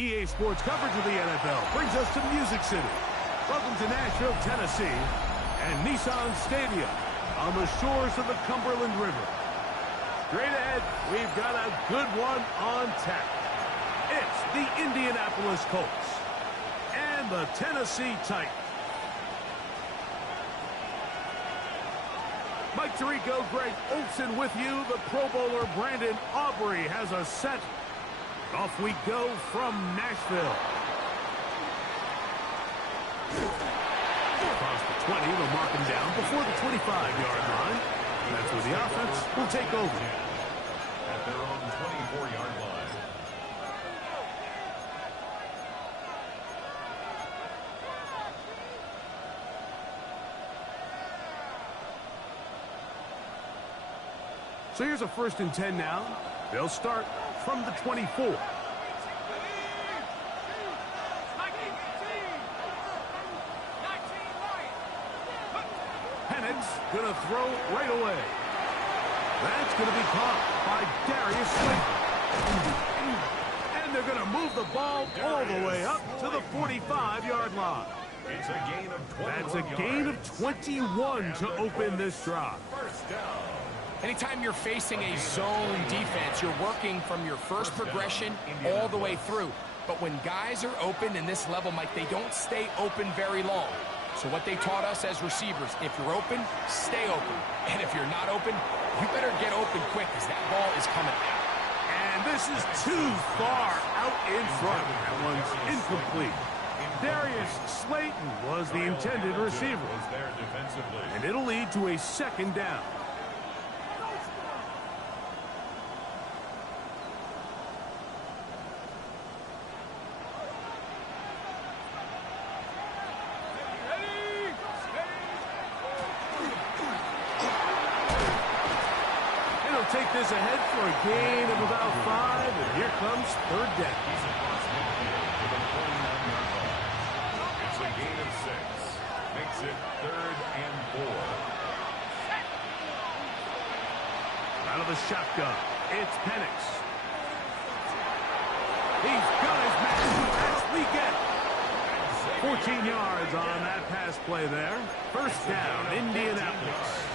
EA Sports coverage of the NFL brings us to Music City. Welcome to Nashville, Tennessee, and Nissan Stadium on the shores of the Cumberland River. Straight ahead, we've got a good one on tap. It's the Indianapolis Colts and the Tennessee Titans. Mike Tirico, Greg Olsen with you. The Pro Bowler Brandon Aubrey has a set. Off we go from Nashville. Across the 20, they'll mark him down before the 25-yard line. And that's where the offense will take over. At their own 24-yard line. So here's a 1st and 10 now. They'll start from the 24. Penix gonna throw right away. That's gonna be caught by Darius Slayton. And they're gonna move the ball all the way up to the 45-yard line. It's a gain of 21 That's a gain of 21 to open this drive. First down. Anytime you're facing a zone defense, you're working from your first progression all the way through. But when guys are open in this level, Mike, they don't stay open very long. So what they taught us as receivers, if you're open, stay open. And if you're not open, you better get open quick because that ball is coming out. And this is too far out in front. That one's incomplete. Darius Slayton was the intended receiver. And it'll lead to a 2nd down. Take this ahead for a gain of about 5, and here comes 3rd down. It's a gain of 6. Makes it 3rd and 4. Out of the shotgun, it's Penix. He's got his man. That's Leggett. 14 yards on that pass play there. 1st down, Indianapolis.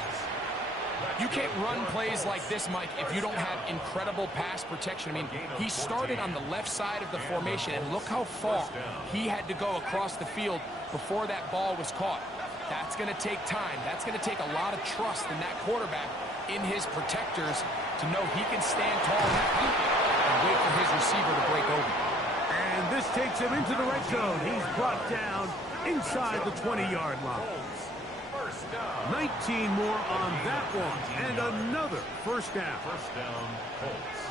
You can't run plays like this, Mike, if you don't have incredible pass protection. I mean, he started on the left side of the formation, and look how far he had to go across the field before that ball was caught. That's going to take time. That's going to take a lot of trust in that quarterback, in his protectors, to know he can stand tall in that pocket and wait for his receiver to break open. And this takes him into the red zone. He's brought down inside the 20-yard line. 19 more on that one, and another 1st down. 1st down, Colts.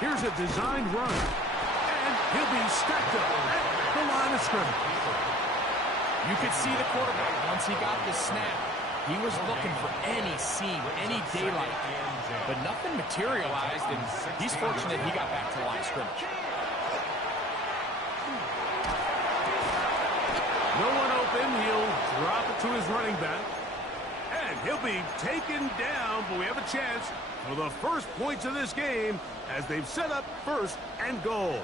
Here's a designed run, and he'll be stacked up at the line of scrimmage. You could see the quarterback once he got the snap. He was looking for any seam, any daylight, but nothing materialized, and he's fortunate he got back to the line of scrimmage. No one open. He'll drop it to his running back, and he'll be taken down, but we have a chance for the first points of this game as they've set up 1st and goal.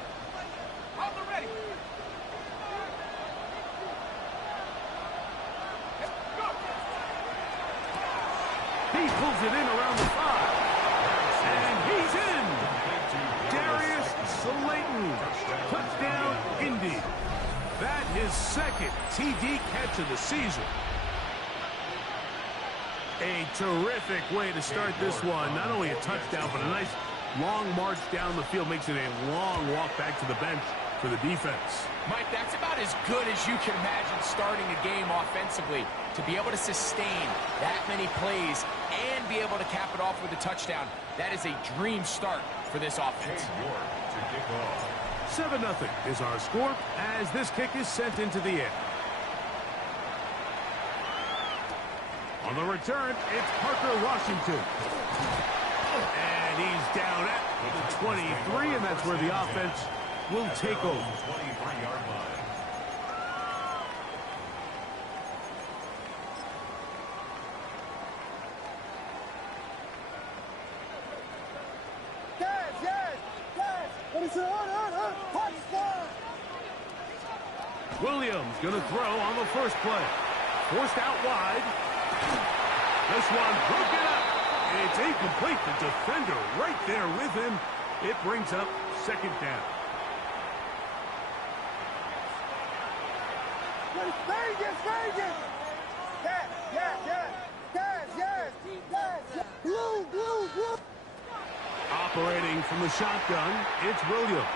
He pulls it in around the 5. And he's in. Darius Slayton. Touchdown, Indy. That his 2nd TD catch of the season. A terrific way to start this one. Not only a touchdown, but a nice long march down the field. Makes it a long walk back to the bench for the defense. Mike, that's about as good as you can imagine starting a game offensively. To be able to sustain that many plays and be able to cap it off with a touchdown, that is a dream start for this offense. 7-0 is our score as this kick is sent into the air. On the return, it's Parker Washington. And he's down at the 23, and that's where the offense will take over. Williams going to throw on the first play. Forced out wide. This one broken up. It's incomplete. The defender right there with him. It brings up second down. Vegas! Yes! Blue! Operating from the shotgun, it's Williams.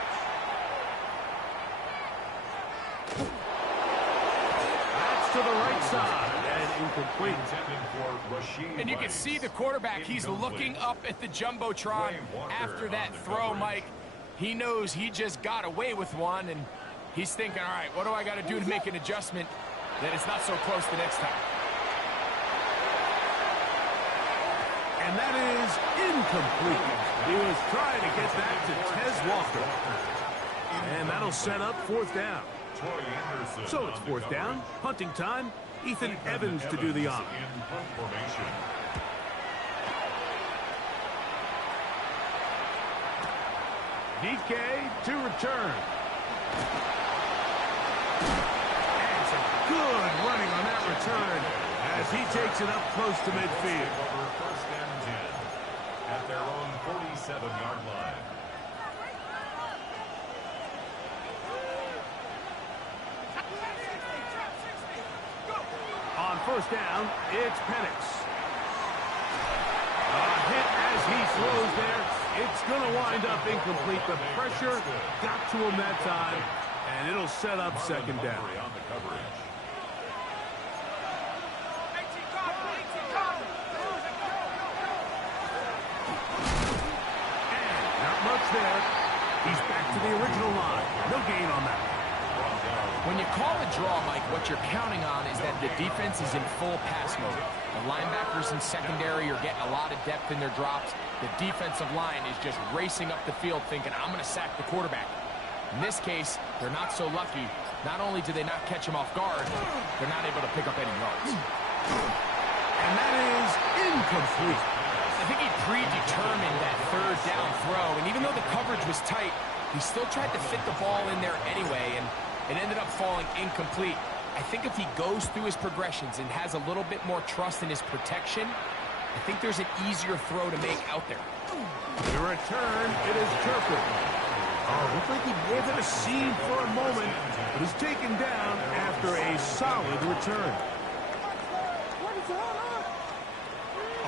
That's to the right side and incomplete. And you can see the quarterback, he's looking up at the Jumbotron after that throw, Mike. He knows he just got away with one, and he's thinking, all right, what do I got to do to make an adjustment that it's not so close the next time? And that is incomplete. He was trying to get that to Tez Walker. And that'll set up fourth down. So it's fourth down, punting time. Ethan Evans to do the honor. DK to return. And some good running on that return as he takes it up close to midfield. First and 10 at their own 47-yard line. On first down, it's Penix. A hit as he throws there. It's going to wind up incomplete. The pressure got to him that time, and it'll set up second down. And not much there. He's back to the original line. No gain on that. When you call a draw, Mike, what you're counting on is that the defense is in full pass mode. The linebackers in secondary are getting a lot of depth in their drops. The defensive line is just racing up the field thinking, I'm going to sack the quarterback. In this case, they're not so lucky. Not only do they not catch him off guard, they're not able to pick up any yards. And that is incomplete. I think he predetermined that third down throw, and even though the coverage was tight, he still tried to fit the ball in there anyway, and it ended up falling incomplete. I think if he goes through his progressions and has a little bit more trust in his protection, I think there's an easier throw to make out there. The return, it is Turpin. Oh, looked like he gave it a seam for a moment, but is taken down after a solid return.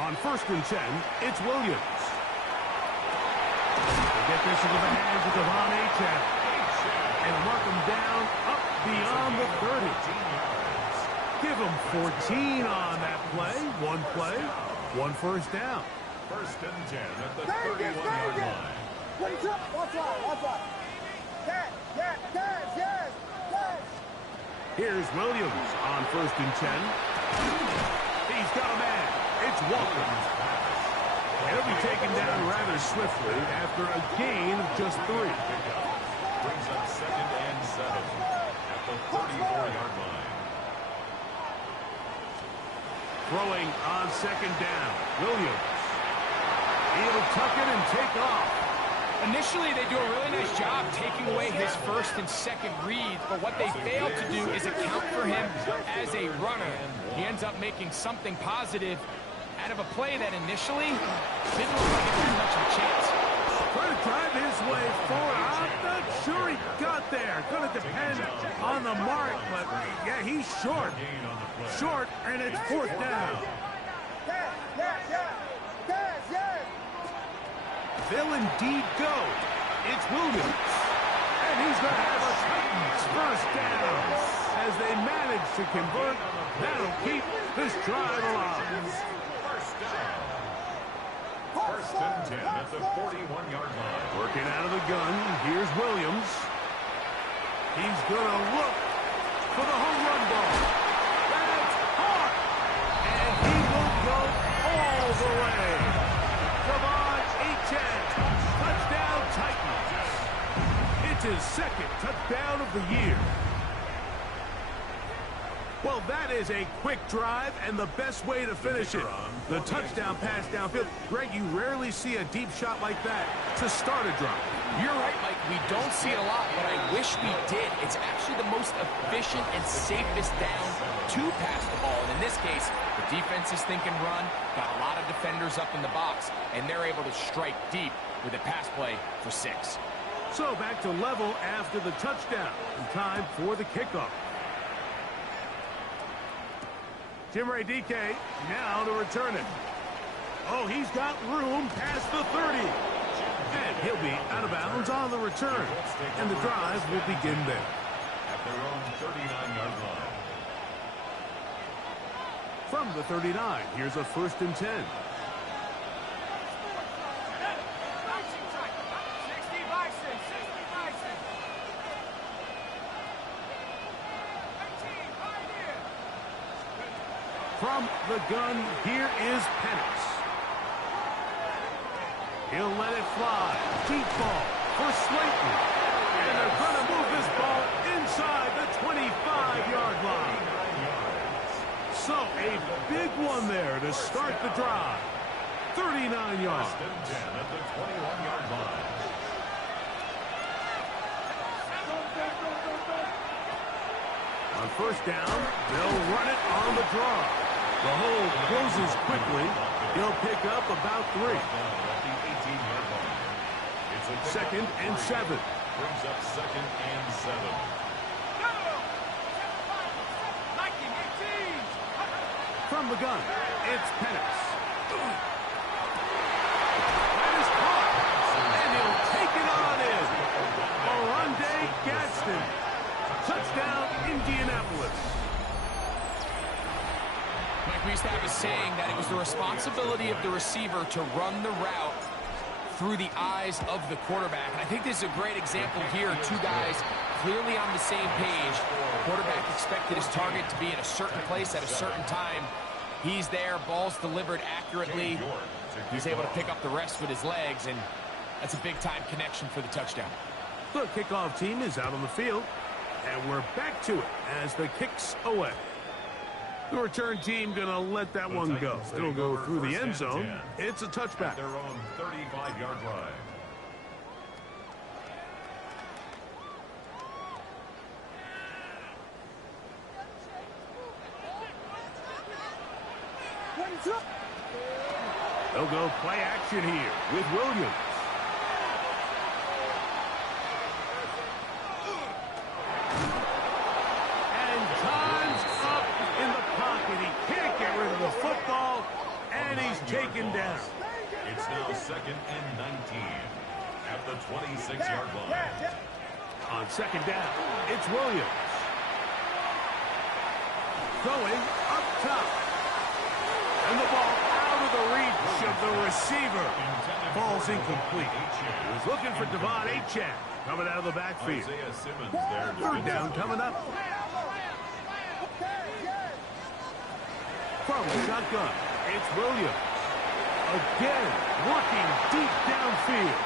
On first and 10, it's Williams. They get this into the hands of Devon Achane. And mark him down up beyond the 30. Give him 14 on that play. One first down. First and 10 at the 31-yard line. Yes! Here's Williams on first and 10. He's got a man. It's Walker. He'll be taken down rather swiftly after a gain of just 3. Brings up second and 7 at the 34-yard line. Throwing on second down. Williams. He'll tuck it and take off. Initially, they do a really nice job taking away his first and second reads, but what they fail to do is account for him as a runner. He ends up making something positive out of a play that initially didn't look like it had much of a chance. Trying to drive his way forward. I'm not sure he got there. Going to depend on the mark, but yeah, he's short. Short, and it's fourth down. Yes! They'll indeed go. It's Williams. And he's going to have a Titans first down. As they manage to convert, that'll keep this drive alive. First and 10 at the 41-yard line. Working out of the gun, here's Williams. He's going to look for the home run ball. That's hard. And he will go all the way. Devon Achane, touchdown Titans. It's his second touchdown of the year. Well, that is a quick drive and the best way to finish it. The touchdown pass downfield. Greg, you rarely see a deep shot like that to start a drive. You're right, Mike. We don't see it a lot, but I wish we did. It's actually the most efficient and safest down to pass the ball. And in this case, the defense is thinking run, got a lot of defenders up in the box, and they're able to strike deep with a pass play for 6. So back to level after the touchdown. And time for the kickoff. Jimray DK now to return it. Oh, he's got room past the 30. And he'll be out of bounds on the return. And the drive will begin there. At their own 39-yard line. From the 39, here's a 1st and 10. From the gun, here is Penix. He'll let it fly. Deep ball for Slayton. And they're going to move this ball inside the 25-yard line. So a big one there to start the drive. 39 yards. 1st and 10 at the 21-yard line. On 1st down, they'll run it on the draw. The hole closes quickly. He'll pick up about 3. At the 18-yard line. It's a 2nd and 7. Brings up 2nd and 7. From the gun, it's Penix. That is caught. And he'll take it on in. Oronde Gadsden. Touchdown, Indianapolis. Mike, we used to have a saying that it was the responsibility of the receiver to run the route through the eyes of the quarterback. And I think this is a great example here. 2 guys clearly on the same page. The quarterback expected his target to be in a certain place at a certain time. He's there, ball's delivered accurately. He's able to pick up the rest with his legs, and that's a big-time connection for the touchdown. The kickoff team is out on the field, and we're back to it as the kick's away. The return team going to let that one go. It'll go through the end zone. It's a touchback. At their own 35-yard line. They'll go play action here with Williams. And time's up in the pocket. He can't get rid of the football, and he's taken down. It's now 2nd and 19 at the 26-yard line. On 2nd down, it's Williams. Going up top. And the ball out of the reach of the receiver. Ball's incomplete. He was looking for Devon Achane coming out of the backfield. Isaiah Simmons there. 3rd down coming up. From the shotgun, it's Williams. Again, working deep downfield.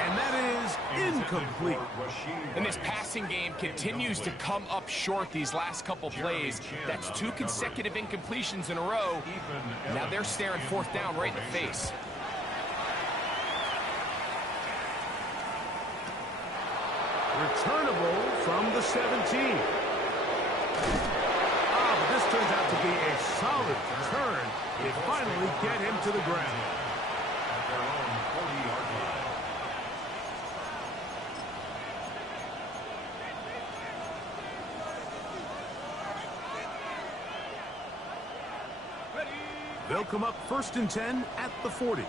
And that is incomplete. And this passing game continues to come up short these last couple plays. That's 2 consecutive incompletions in a row. Now they're staring 4th down right in the face. Returnable from the 17. But this turns out to be a solid turn. They finally get him to the ground. At their own 40-yard line. They'll come up 1st and 10 at the 40.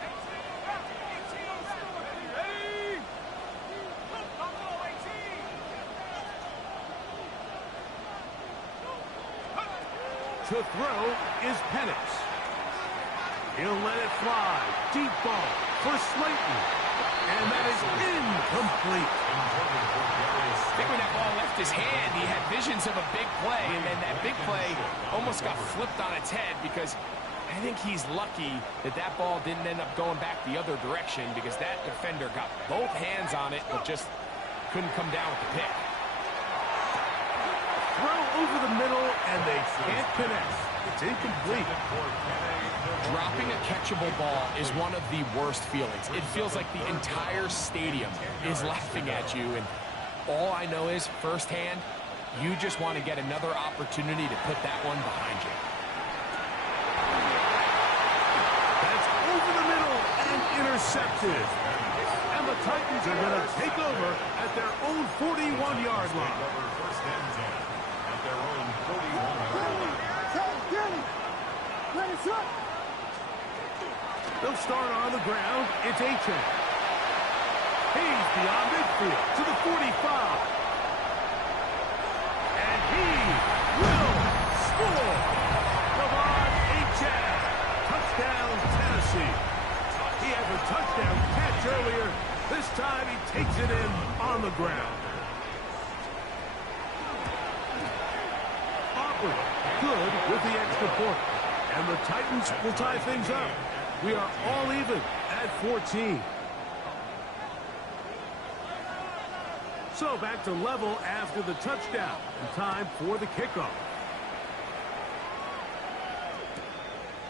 To throw is Penix. He'll let it fly. Deep ball for Slayton. And that is incomplete. I think when that ball left his hand, he had visions of a big play, and then that big play almost got flipped on its head because I think he's lucky that that ball didn't end up going back the other direction because that defender got both hands on it but just couldn't come down with the pick. Throw over the middle, and they can't connect. It's incomplete. Dropping a catchable ball is one of the worst feelings. It feels like the entire stadium is laughing at you, and all I know is, firsthand, you just want to get another opportunity to put that one behind you. That's over the middle and intercepted. And the Titans are going to take over at their own 41-yard line. First and 10 at their own 41-yard line. They'll start on the ground. It's Hitman. He's beyond midfield to the 45. And he will score. Come on, Hitman. Touchdown, Tennessee. He had the touchdown catch earlier. This time he takes it in on the ground. Aubrey, good with the extra point. And the Titans will tie things up. We are all even at 14. So back to level after the touchdown. And time for the kickoff.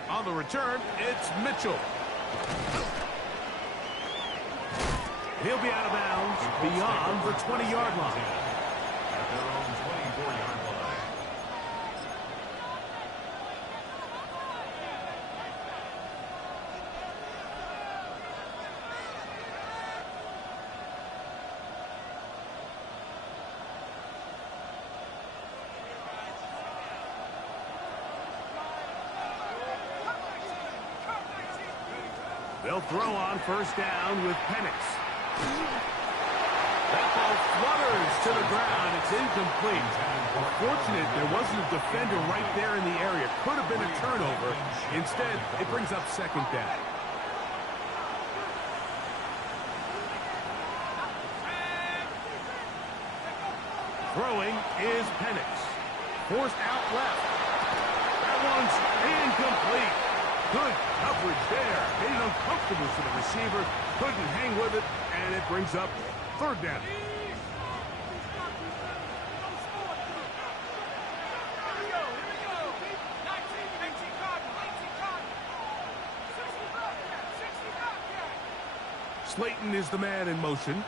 On the return, it's Mitchell. He'll be out of bounds beyond the 20-yard line. At their own 24-yard line. They'll throw on first down with Penix. That ball flutters to the ground. It's incomplete. Unfortunate there wasn't a defender right there in the area. Could have been a turnover. Instead, it brings up second down. Throwing is Penix. Forced out left. That one's incomplete. Good coverage there. Made it uncomfortable for the receiver. Couldn't hang with it, and it brings up third down. Slayton is the man in motion.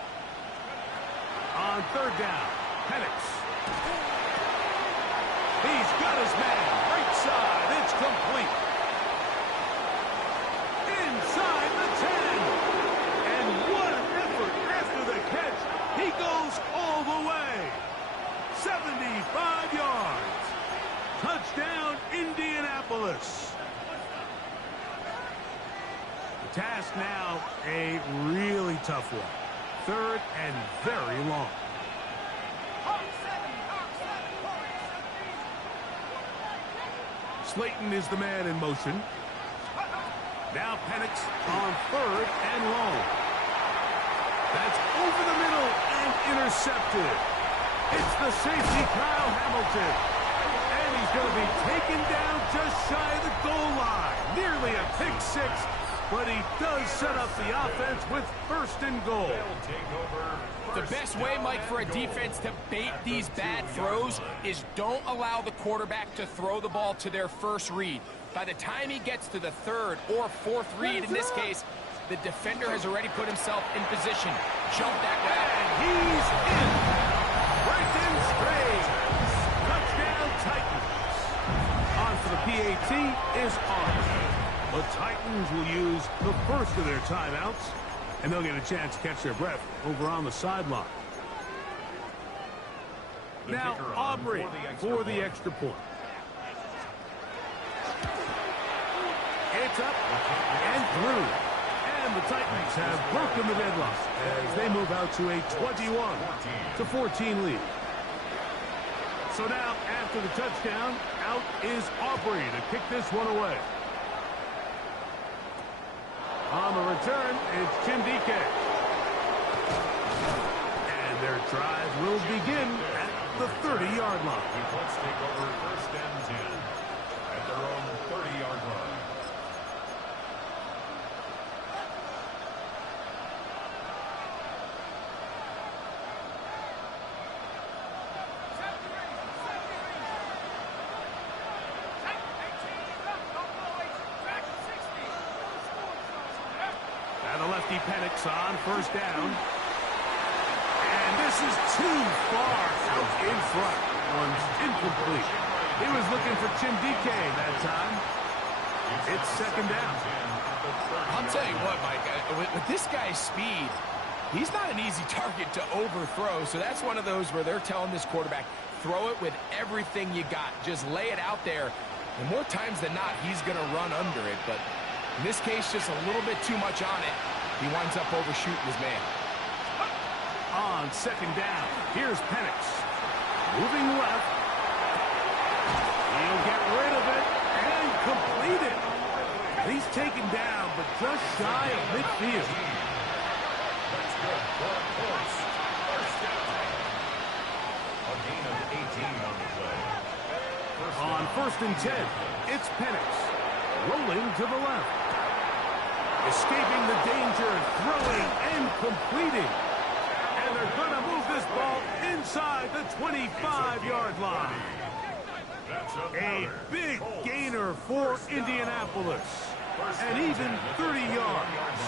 On third down, Penix. He's got his man. Right side. It's complete. Inside the 10. And what an effort after the catch. He goes all the way. 75 yards. Touchdown, Indianapolis. The task now, a really tough one. Third and very long. Slayton is the man in motion. Now Penix on third and long. That's over the middle and intercepted. It's the safety, Kyle Hamilton. And he's going to be taken down just shy of the goal line. Nearly a pick six, but he does set up the offense with first and goal. The best way, Mike, for a defense to bait these bad throws is don't allow the quarterback to throw the ball to their first read. By the time he gets to the third or fourth read, in this case, the defender has already put himself in position. Jump that route. And he's in. Breaking straight. Touchdown, Titans. On for the PAT is on. The Titans will use the first of their timeouts, and they'll get a chance to catch their breath over on the sideline. Now, Aubrey for the extra point. It's up and through. And the Titans have broken the deadlock as they move out to a 21-14 lead. So now, after the touchdown, out is Aubrey to kick this one away. On the return, it's Chindike. And their drive will begin at the 30-yard line. Let's take over first and 10 at their own 30-yard line. safety Penix on first down. And this is too far out in front. One's incomplete. He was looking for Chindike that time. It's second down. I'll tell you what, Mike, with this guy's speed, he's not an easy target to overthrow. So that's one of those where they're telling this quarterback, throw it with everything you got. Just lay it out there. And more times than not, he's going to run under it. But in this case, just a little bit too much on it. He winds up overshooting his man. On second down, here's Penix. Moving left. He'll get rid of it and complete it. He's taken down, but just shy of midfield. That's good. First down. A gain of 18 on the play. On first and 10, it's Penix. Rolling to the left. Escaping the danger, throwing and completing. And they're going to move this ball inside the 25-yard line. A big gainer for Indianapolis. And even 30 yards.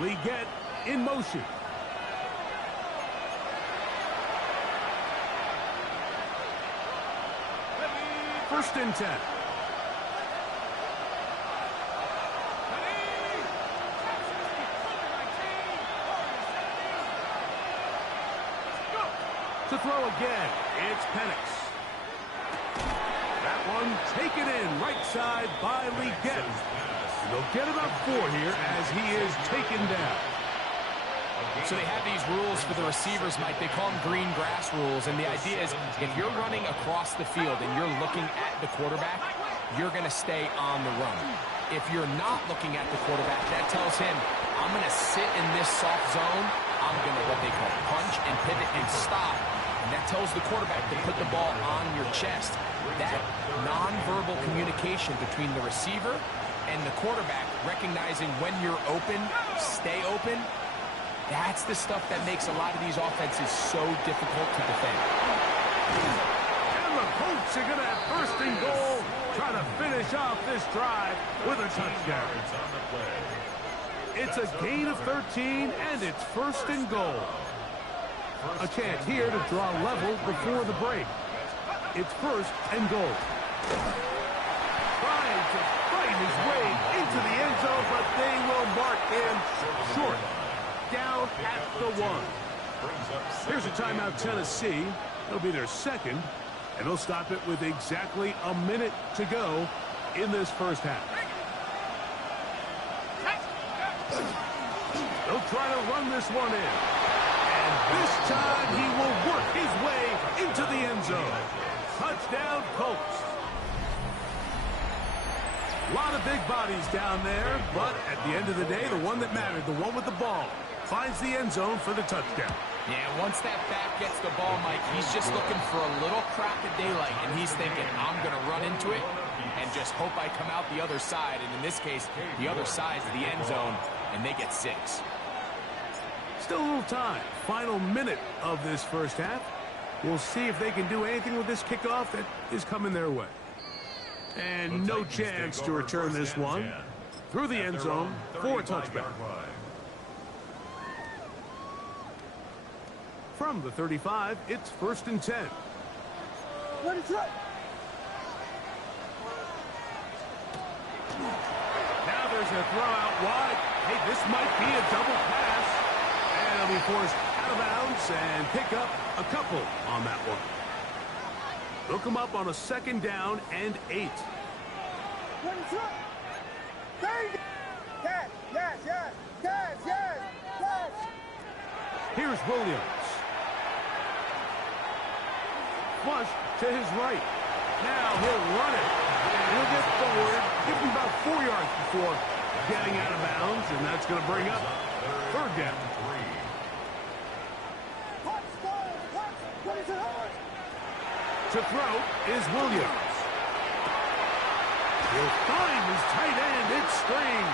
Leggett in motion. First and 10. To throw again, it's Penix. That one taken in right side by Leggett. They'll get about 4 here as he is taken down. So they have these rules for the receivers, Mike. They call them green grass rules. And the idea is if you're running across the field and you're looking at the quarterback, you're going to stay on the run. If you're not looking at the quarterback, that tells him, I'm going to sit in this soft zone. I'm going to what they call punch and pivot and stop. And that tells the quarterback to put the ball on your chest. That nonverbal communication between the receiver and the quarterback, recognizing when you're open, stay open, that's the stuff that makes a lot of these offenses so difficult to defend. And the Colts are going to have first and goal, trying to finish off this drive with a touchdown. It's a gain of 13, and it's first and goal. A chance here to draw level before the break. It's first and goal. Trying to fight his way into the end zone, but they will mark him short. Down at the 1. Here's a timeout, Tennessee. It'll be their second, and they'll stop it with exactly a minute to go in this first half. They'll try to run this one in. And this time he will work his way into the end zone. Touchdown, Colts. A lot of big bodies down there, but at the end of the day, the one that mattered, the one with the ball, finds the end zone for the touchdown. Yeah, once that back gets the ball, Mike, he's just looking for a little crack of daylight, and he's thinking, I'm going to run into it and just hope I come out the other side. And in this case, the other side's the end zone, and they get 6. Still a little time. Final minute of this first half. We'll see if they can do anything with this kickoff that is coming their way. And no chance to return this one through the end zone for a touchback. From the 35, it's first and 10. Let it try. Now there's a throw out wide. Hey, this might be a double pass. And it'll be forced out of bounds and pick up a couple on that one. They'll come up on a second down and 8. Let it try. There you go. Yes, yes, yes, yes, yes, yes. Here's Williams. Flush to his right. Now he'll run it. And he'll get forward. Give him about 4 yards before getting out of bounds. And that's going to bring up third down. To throw is Williams. He'll find his tight end. It's String.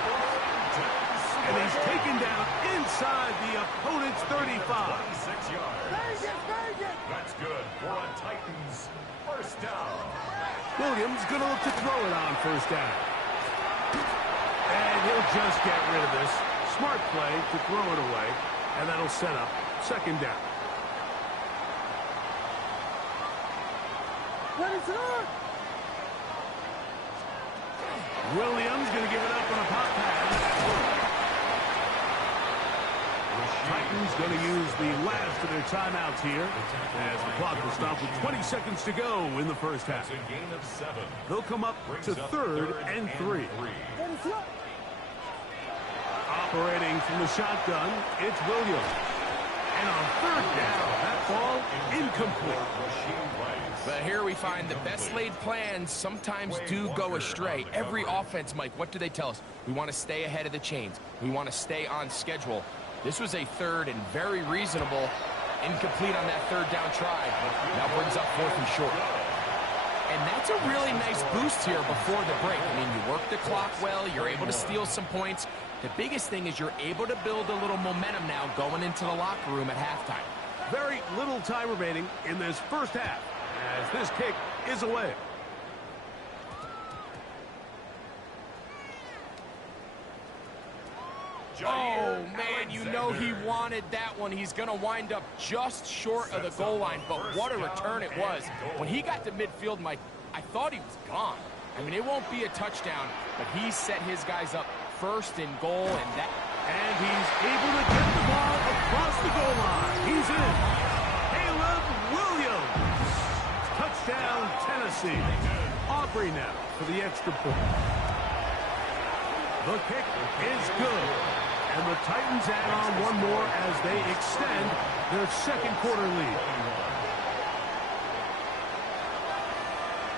And he's taken down inside the opponent's 35. 26 yards. That's good for a Titans first down. Williams going to look to throw it on first down. And he'll just get rid of this. Smart play to throw it away. And that'll set up second down. Ready to run. Williams going to give it up on a pop pass. Titans going to use the last of their timeouts here as the clock will stop with 20 seconds to go in the first half. It's a gain of 7. They'll come up to third and 3. Operating from the shotgun, it's Williams. And on third down, that ball incomplete. But here we find the best laid plans sometimes do go astray. Every offense, Mike, what do they tell us? We want to stay ahead of the chains. We want to stay on schedule. This was a third and very reasonable incomplete on that third down try. Now brings up 4th and short. And that's a really nice boost here before the break. I mean, you work the clock well. You're able to steal some points. The biggest thing is you're able to build a little momentum now going into the locker room at halftime. Very little time remaining in this first half as this kick is away. Oh, man, you know he wanted that one. He's going to wind up just short of the goal line, but what a return it was. When he got to midfield, Mike, I thought he was gone. I mean, it won't be a touchdown, but he set his guys up first and goal, and he's able to get the ball across the goal line. He's in. Caleb Williams. Touchdown, Tennessee. Aubrey now for the extra point. The kick is good. And the Titans add on one more as they extend their second quarter lead.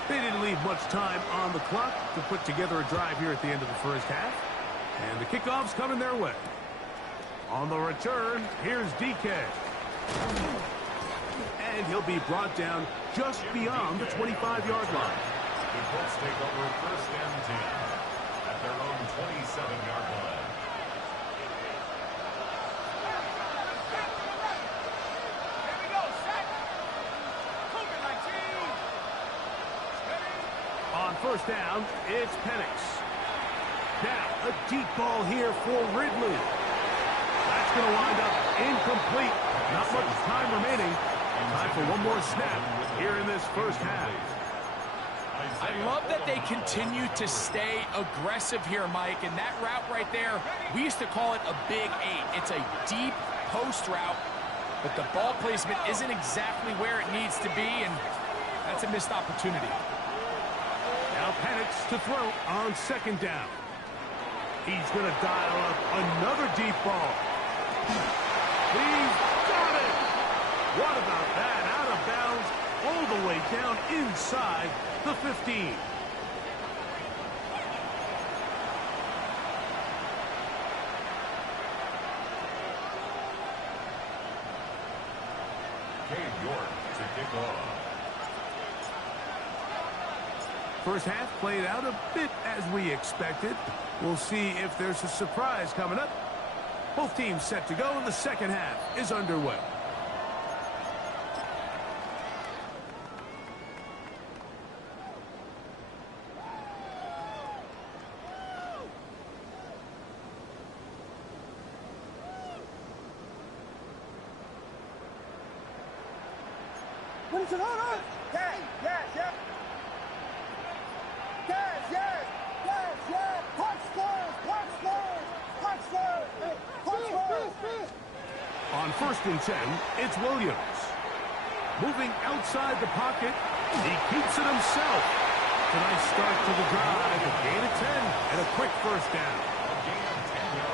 They didn't leave much time on the clock to put together a drive here at the end of the first half. And the kickoff's coming their way. On the return, here's DK. And he'll be brought down just beyond the 25-yard line. The Colts take over 1st and 10 at their own 27-yard line. On first down, it's Penix. Now, a deep ball here for Ridley. That's going to wind up incomplete. Not much time remaining. Time for one more snap here in this first half. I love that they continue to stay aggressive here, Mike. And that route right there, we used to call it a big 8. It's a deep post route, but the ball placement isn't exactly where it needs to be, and that's a missed opportunity. Now Penix to throw on second down. He's going to dial up another deep ball. He's got it. What about that? Out of bounds all the way down inside the 15. Cade York to kick off. First half played out a bit as we expected. We'll see if there's a surprise coming up. Both teams set to go, and the second half is underway. What is it on? Yes, yes, yes. Yes, yes, yes, yes. Punch those, punch those, punch those, punch those. On 1st and 10, it's Williams. Moving outside the pocket, he keeps it himself. It's a nice start to the drive, a gain of 10, and a quick first down.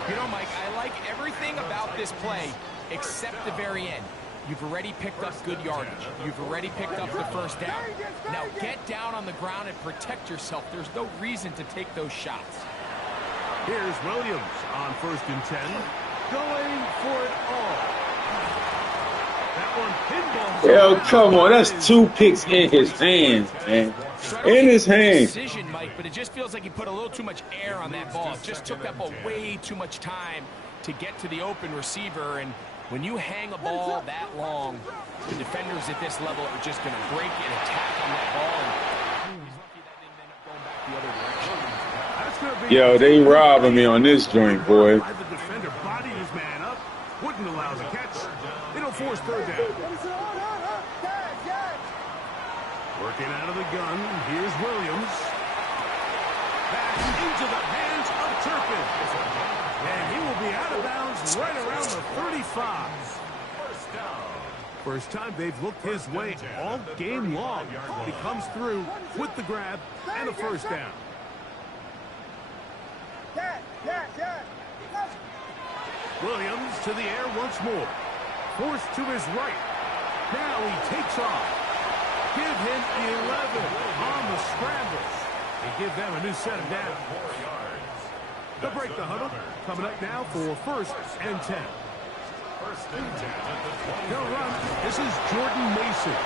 You know, Mike, I like everything about this play except the very end. You've already picked up good yardage. You've already picked up the first down. Now get down on the ground and protect yourself. There's no reason to take those shots. Here's Williams on 1st and 10, going for it all. That one pinball. Yo, come on, that's 2 picks in his hands, man. In his hands. Decision, Mike, but it just feels like he put a little too much air on that ball. It just took up a way too much time to get to the open receiver, and when you hang a ball that long, the defenders at this level are just going to break and attack on that ball. And he's lucky that didn't end up going back the other direction. That's It's going to be... Yo, they robbing me on this joint, boy. The defender bodied his man up, wouldn't allow the catch. It'll force third down. Working out of the gun, here's Williams. Back into the hands of Turpin. And he will be out of bounds right around the 35. First time they've looked his way all game long. He comes through with the grab and a first down. Williams to the air once more. Forced to his right. Now he takes off. Give him 11 on the scramble. They give them a new set of down. They'll break the huddle. Coming up now for first and 10. He'll run. This is Jordan Mason.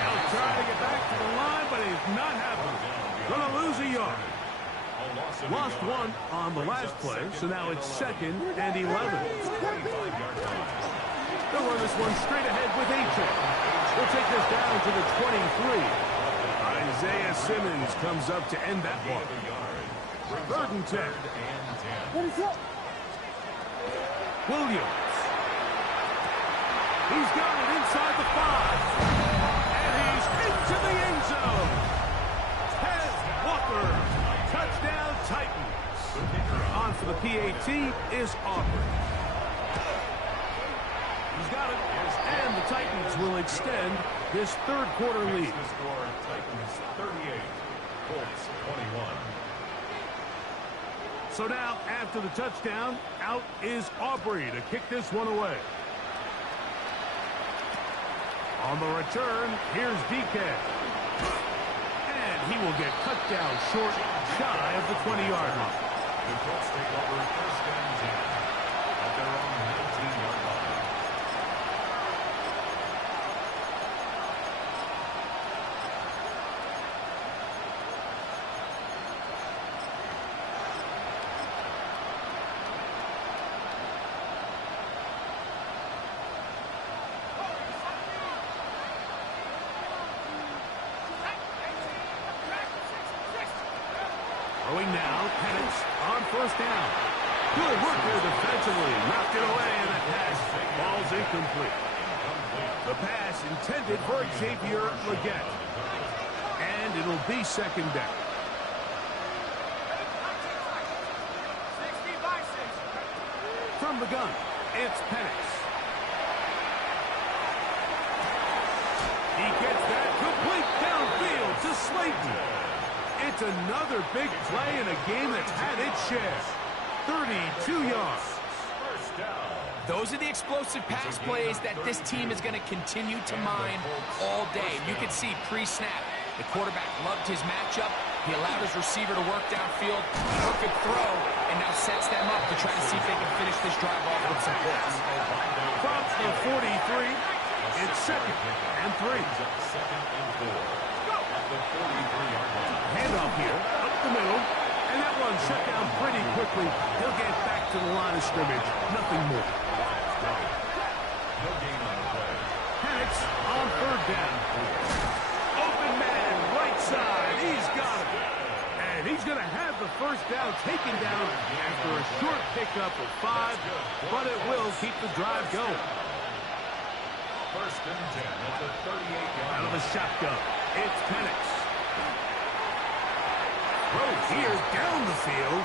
Now trying to get back to the line, but he's not happening. Gonna lose a yard. Lost one on the last play, so now it's second and 11. They'll run this one straight ahead with A-Check. We'll take this down to the 23. Isaiah Simmons comes up to end that one. Third and 10. Williams. He's got it inside the 5. And he's into the end zone. Ted Walker. Touchdown Titans. On for the PAT is Aubrey. He's got it. And the Titans will extend this third quarter lead. Titans 38, Colts 21. So now, after the touchdown, out is Aubrey to kick this one away. On the return, here's DK. And he will get cut down short, shy of the 20-yard line. The Colts take over first and 10 at their own 19-yard line. Throwing now, Penix on first down. Good work there defensively. Knocked it away, and the pass falls incomplete. The pass intended for Xavier Legette. And it'll be second down. From the gun, it's Penix. He gets that complete downfield to Slayton. It's another big play in a game that's had its share. 32 yards. Those are the explosive pass plays that this team is going to continue to mine all day. You can see pre-snap, the quarterback loved his matchup. He allowed his receiver to work downfield. Perfect throw, and now sets them up to try to see if they can finish this drive off with some points. From the 43, it's second and 3. Second and 4 at the 43-yard line. Handoff here, up the middle, and that one shut down pretty quickly. He'll get back to the line of scrimmage, nothing more. No gain on the play. Penix on third down. Open man, right side, he's got it. And he's going to have the first down taken down after a short pickup of 5, but it will keep the drive going. First and 10 at the 38-yard Out of the shotgun, it's Penix. Throw here down the field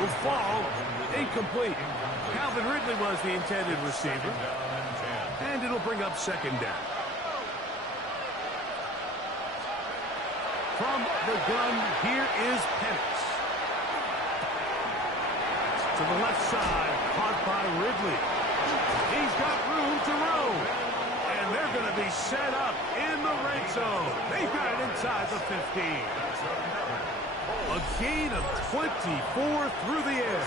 will fall incomplete. Calvin Ridley was the intended receiver, and it'll bring up second down. From the gun, here is Penix. To the left side, caught by Ridley. He's got room to roam, and they're going to be set up in the red zone. They've got it inside the 15. A gain of 24 through the air.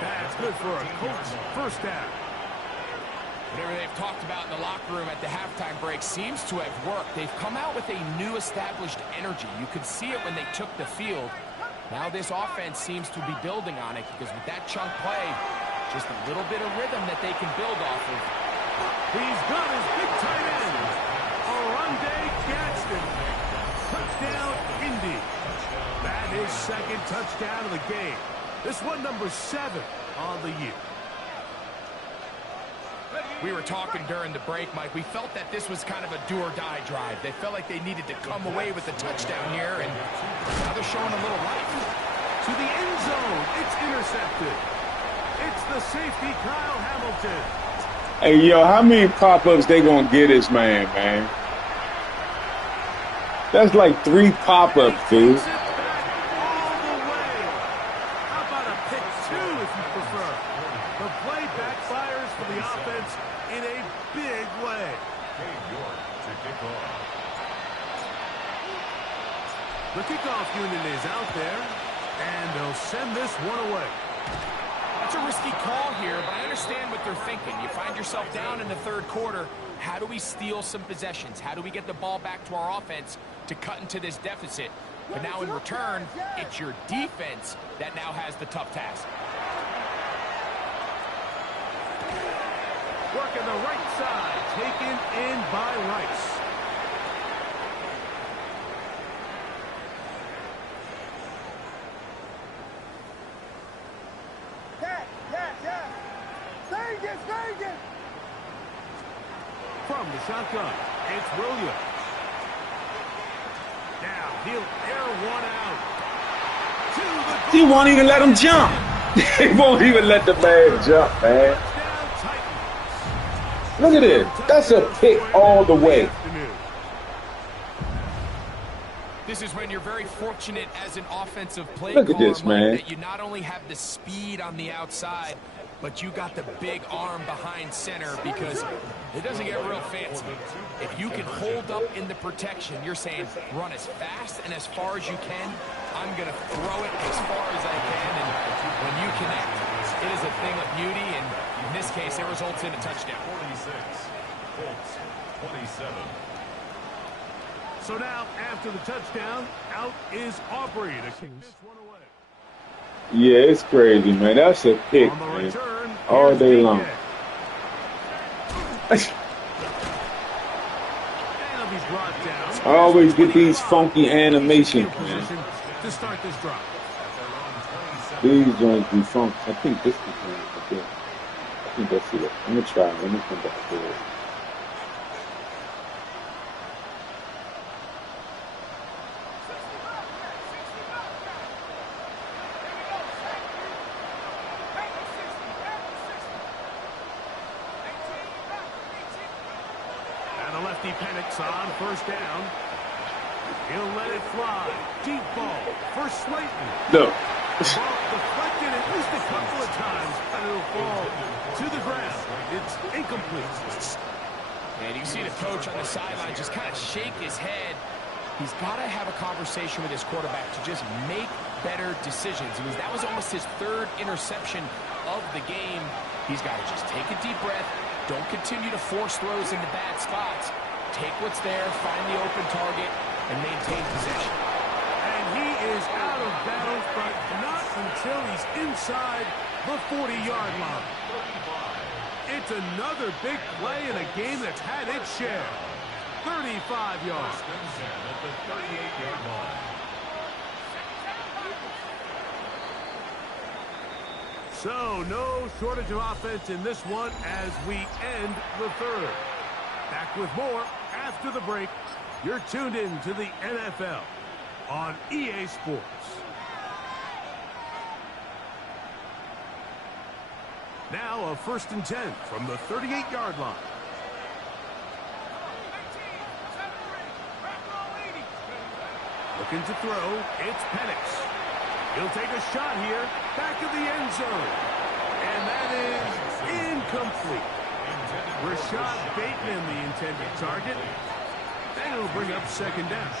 That's good for a Colts first down. Whatever they've talked about in the locker room at the halftime break seems to have worked. They've come out with a new established energy. You could see it when they took the field. Now this offense seems to be building on it because with that chunk play, just a little bit of rhythm that they can build off of. He's got his big tight end, Oronde Gadsden. Touchdown. touchdown, Indy. That is second touchdown of the game. This one number 7 on the year. We were talking during the break, Mike. We felt that this was kind of a do-or-die drive. They felt like they needed to come away with a touchdown here, and now they're showing a little life. To the end zone, it's intercepted. It's the safety, Kyle Hamilton. Hey, yo, how many pop-ups they gonna get this man? That's like 3 pop-ups, dude. Takes it back all the way. How about a pick 2 if you prefer? The play backfires for the offense in a big way. To kick off. The kickoff unit is out there, and they'll send this one away. That's a risky call here, but I understand what they're thinking. You find yourself down in the third quarter. How do we steal some possessions? How do we get the ball back to our offense to cut into this deficit? But now in return, it's your defense that now has the tough task. Working the right side, taken in by Rice. Vegas! From the shotgun, it's Williams. Now he'll air one out. To the He won't even let him jump. He won't even let the man jump, man. touchdown Titans. Look at this. That's a pick all the way. This is when you're very fortunate as an offensive play Look at caller, this, Mike, man. that you not only have the speed on the outside, but you got the big arm behind center, because it doesn't get real fancy. If you can hold up in the protection, you're saying run as fast and as far as you can. I'm going to throw it as far as I can, and when you connect, it is a thing of beauty, and in this case, it results in a touchdown. 46, Colts 27. So now, after the touchdown, out is Aubrey to kick this one away. Yeah, it's crazy, man. That's a pick, On the man. return, All here's day Bigmeech. long. And he'll be brought down. I always get these funky animations, man. Position to start this drive. These joints be funky. I think this is one. I think that's it. I'm gonna try. Let me come back to it. And the lefty Penix on first down. He'll let it fly. Deep ball for Slayton. Look. Ball deflected at least a couple of times, and it'll fall to the ground. It's incomplete. And you see the coach on the sideline just kind of shake his head. He's got to have a conversation with his quarterback to just make better decisions. I mean, that was almost his 3rd interception of the game. He's got to just take a deep breath. Don't continue to force throws into bad spots. Take what's there, find the open target, and maintain possession. And he is out of bounds, but not until he's inside the 40-yard line. It's another big play in a game that's had its share. 35 yards. At the 38-yard line. So, no shortage of offense in this one as we end the 3rd. Back with more after the break. You're tuned in to the NFL on EA Sports. Now a 1st and 10 from the 38-yard line. Looking to throw, it's Penix. He'll take a shot here, back of the end zone. And that is incomplete. Rashad Bateman, the intended target. And it'll bring up 2nd down.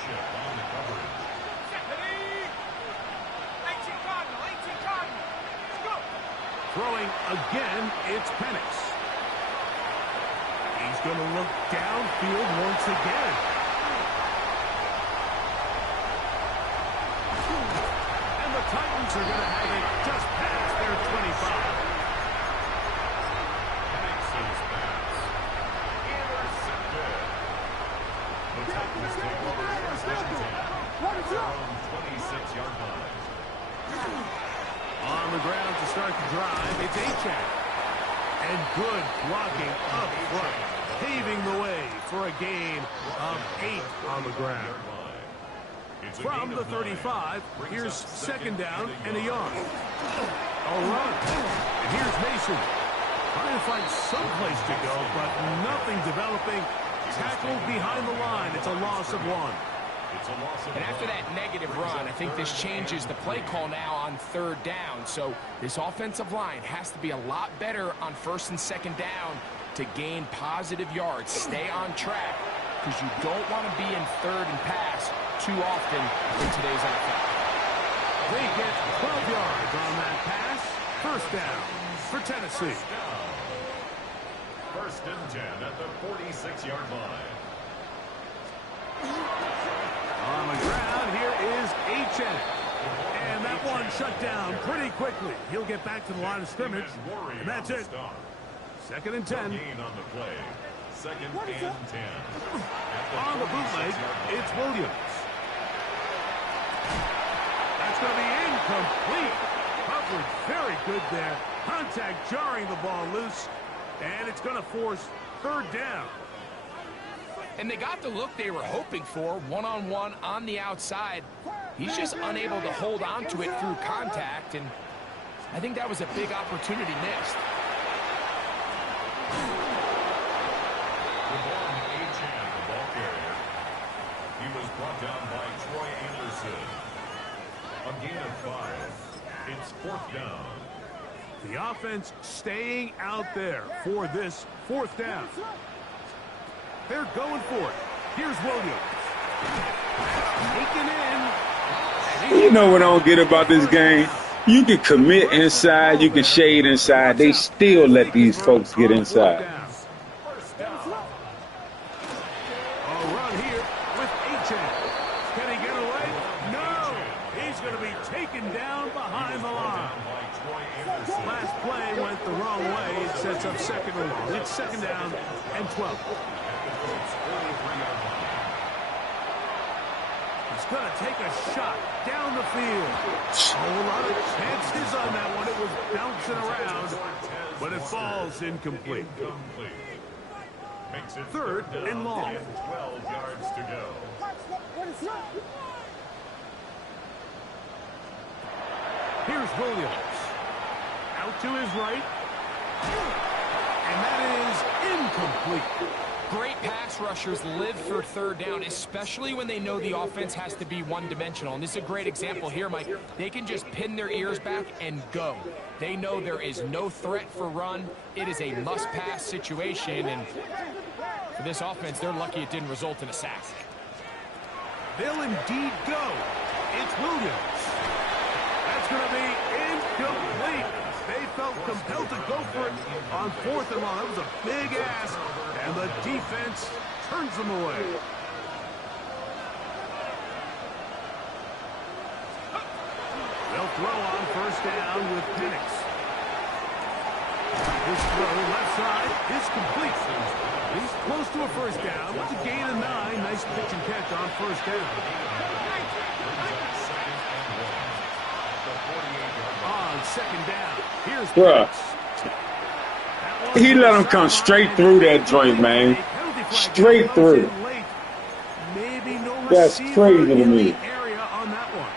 Throwing again, it's Penix. He's going to look downfield once again. And the Titans are going to have it just past their 25. Penix's pass. Intercepted. The Titans take over first and 10. start the drive. It's Hitman. And good blocking up front, paving the way for a gain of 8 on the ground. From the 35, here's second down and a yard. A run. And here's Mason. Trying to find some place to go, but nothing developing. Tackled behind the line. It's a loss of 1. And after that negative run, I think this changes the play call now on third down. So this offensive line has to be a lot better on first and second down to gain positive yards. Stay on track, because you don't want to be in third and pass too often in today's NFL. They get 12 yards on that pass. First down for Tennessee. First and 10 at the 46-yard line. On the ground, here is Hitman. And that one shut down pretty quickly. He'll get back to the line of scrimmage, and that's it. Second and 10. On the play. Second and 10. On the bootleg, it's Williams. That's going to be incomplete. Coverage very good there. Contact jarring the ball loose, and it's going to force third down. And they got the look they were hoping for, one-on-one on the outside. He's just unable to hold on to it through contact, and I think that was a big opportunity missed. The ball carrier. He was brought down by Troy Anderson. A gain of 5. It's fourth down. The offense staying out there for this fourth down. They're going for it. Here's Williams. Taken in. You know what I don't get about this game? You can commit inside, you can shade inside. They still let these folks get inside. A run here with Hitman. Can he get away? No. He's going to be taken down behind the line. Last play went the wrong way. It sets up second and long. It's second down and 12. He's going to take a shot down the field. A whole lot of chances on that one. It was bouncing around, but it falls incomplete. Third and long. 12 yards to go. Here's Williams. Out to his right. And that is incomplete. Great pass rushers live for third down, especially when they know the offense has to be one-dimensional. And this is a great example here, Mike. They can just pin their ears back and go. They know there is no threat for run. It is a must-pass situation, and for this offense, they're lucky it didn't result in a sack. They'll indeed go. It's Williams. That's going to be incomplete. They felt compelled to go for it on fourth and long. That was a big ask, and the defense turns them away. They'll throw on first down with Penix. His throw left side is complete. He's close to a first down with a gain of 9. Nice pitch and catch on first down. On second down, here's Bruh. Penix. He let him come straight through that joint, man. Straight through. Maybe no That's crazy to in me. the area on that one.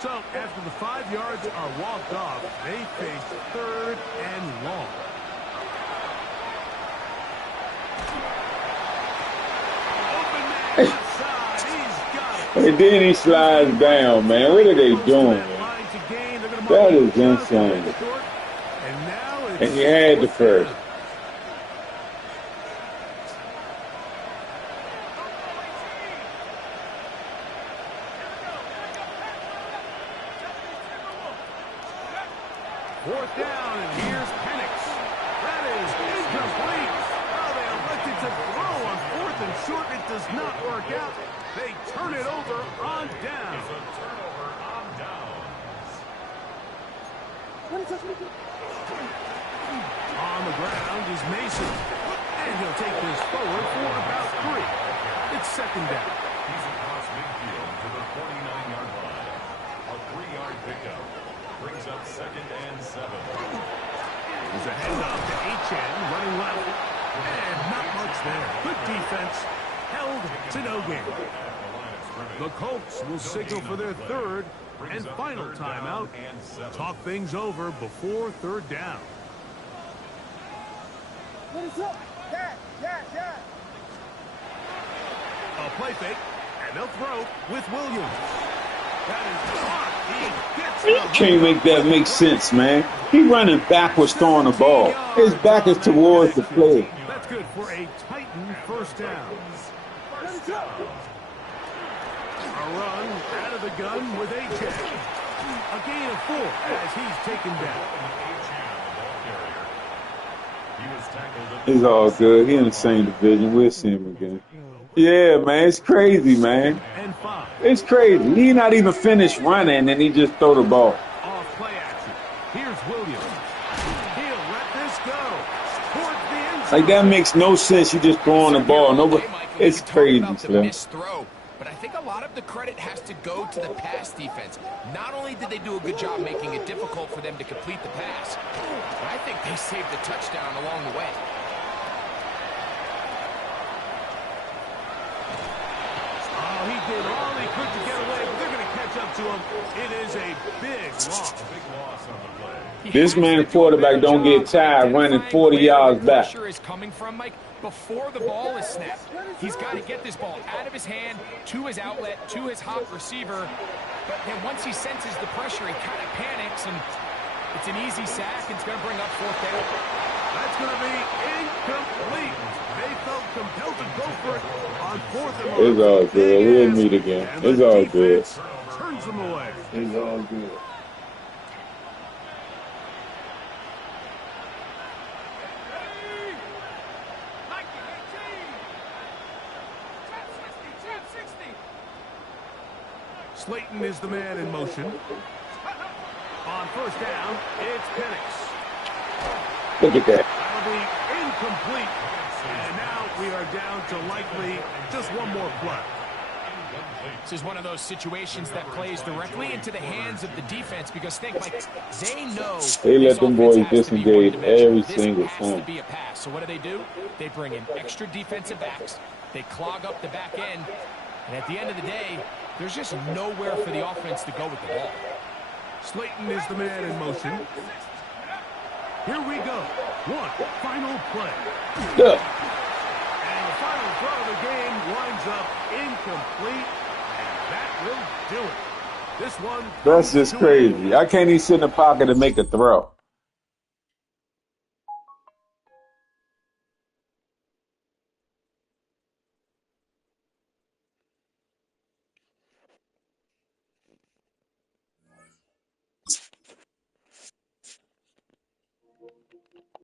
So after the 5 yards are walked off, they face third and long. Open man left side, he's got it. And then he slides down, man. What are they doing? That is insane. And he had the first. Fourth down, and here's Penix. That is incomplete. Oh, they elected to throw on fourth and short. It does not work out. They turn it over on down. It's a turnover on downs. On the ground is Mason. And he'll take this forward for about 3. It's second down. He's across midfield to the 49-yard line. A 3-yard pickup brings up second and 7. There's a handoff to H.N. running left. And not much there. Good defense. Held to no gain. The Colts will signal for their third and final timeout. Talk things over before third down. A play fake, and they'll throw with Williams. That is caught. He gets You can't make that make sense, man. He running backwards throwing the ball. His back is towards the play. That's good for a Titan first down. A run out of the gun with H.N. A gain of 4 as he's taken down. It's all good. He in the same division. We'll see him again. Yeah, man. It's crazy, man. And 5. It's crazy. He not even finished running, and he just throw the ball. Off play action. Here's Williams. He'll let this go. Towards the end zone. Like, that makes no sense. You just throwing the ball. Nobody. It's crazy, Slim. But I think a lot of the credit has to go to the pass defense. Not only did they do a good job making it difficult for them to complete the pass, but I think they saved the touchdown along the way. Oh, he did all he could to get away, but they're going to catch up to him. It is a big loss. This man quarterback don't get tired running 40 yards back. Pressure is coming from, Mike, before the ball is snapped. He's got to get this ball out of his hand to his outlet, to his hot receiver. But then once he senses the pressure, he kind of panics, and it's an easy sack. It's going to bring up fourth down. That's going to be incomplete. They felt compelled to go for it on fourth and It's all good. We'll meet again. It's all good. Turns them away. It's all good. Slayton is the man in motion. On first down, it's Penix. Look at that. That'll be incomplete. And now we are down to likely just one more play. This is one of those situations that plays directly into the hands of the defense because think, like, they know They let them boys this offense has to be disengage one-dimensional. every This single has to time. be a pass. So what do? They bring in extra defensive backs. They clog up the back end. And at the end of the day, there's just nowhere for the offense to go with the ball. Slayton is the man in motion. Here we go. One final play. Look. And the final throw of the game winds up incomplete. And that will do it. This one. That's just crazy. I can't even sit in the pocket and make a throw.